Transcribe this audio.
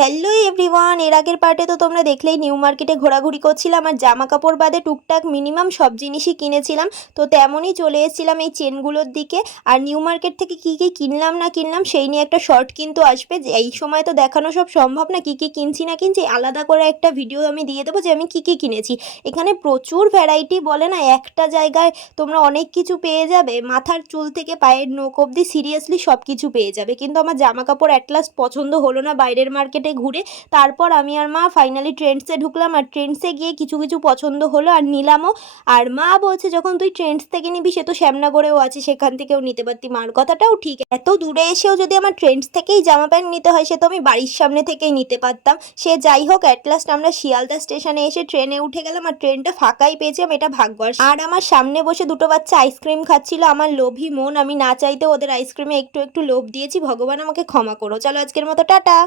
Hello everyone, এর আগের পার্টে তো তোমরা দেখলেই নিউ মার্কেটে ঘোরাঘুরি করছিলাম আর জামা কাপড় বাদে টুকটাক মিনিমাম সব জিনিসই কিনেছিলাম। তো তেমনই চলে এসেছিলাম এই চেনগুলোর দিকে। আর নিউ মার্কেট থেকে কী কী কিনলাম না কিনলাম সেই নিয়ে একটা শর্ট কিন্তু আসবে, যে এই সময় তো দেখানো সব সম্ভব না কী কী কিনছি না কিনছি। আলাদা করে একটা ভিডিও আমি দিয়ে দেবো যে আমি কী কী কিনেছি। এখানে প্রচুর ভ্যারাইটি, বলে না একটা জায়গায় তোমরা অনেক কিছু পেয়ে যাবে, মাথার চুল থেকে পায়ের নখ অবধি সিরিয়াসলি সব কিছু পেয়ে যাবে। কিন্তু আমার জামা কাপড় অ্যাট লাস্ট পছন্দ হলো না বাইরের মার্কেটে ঘুরে। তারপর আমি আর মা ফাইনালি ট্রেন্ডসে ঢুকলাম, আর ট্রেন্ডসে গিয়ে কিছু কিছু পছন্দ হলো আর নিলামও। আর মা বলছে যখন তুই ট্রেন্ডস থেকে নিবি সে তো শ্যামনগরেও আছে, সেখান থেকেও নিতে পারতি। মার কথাটাও ঠিক, এত দূরে এসেও যদি আমার ট্রেন্ডস থেকেই জামা প্যান্ট নিতে হয় সে তো আমি বাড়ির সামনে থেকেই নিতে পারতাম। সে যাই হোক, অ্যাট লাস্ট আমরা শিয়ালদা স্টেশনে এসে ট্রেনে উঠে গেলাম আর ট্রেনটা ফাঁকাই পেয়েছিলাম, এটা ভাগ্য। আর আমার সামনে বসে দুটো বাচ্চা আইসক্রিম খাচ্ছিল, আমার লোভী মন আমি না চাইতে ওদের আইসক্রিমে একটু একটু লোভ দিয়েছি। ভগবান আমাকে ক্ষমা করো। চলো আজকের মতো টাটা।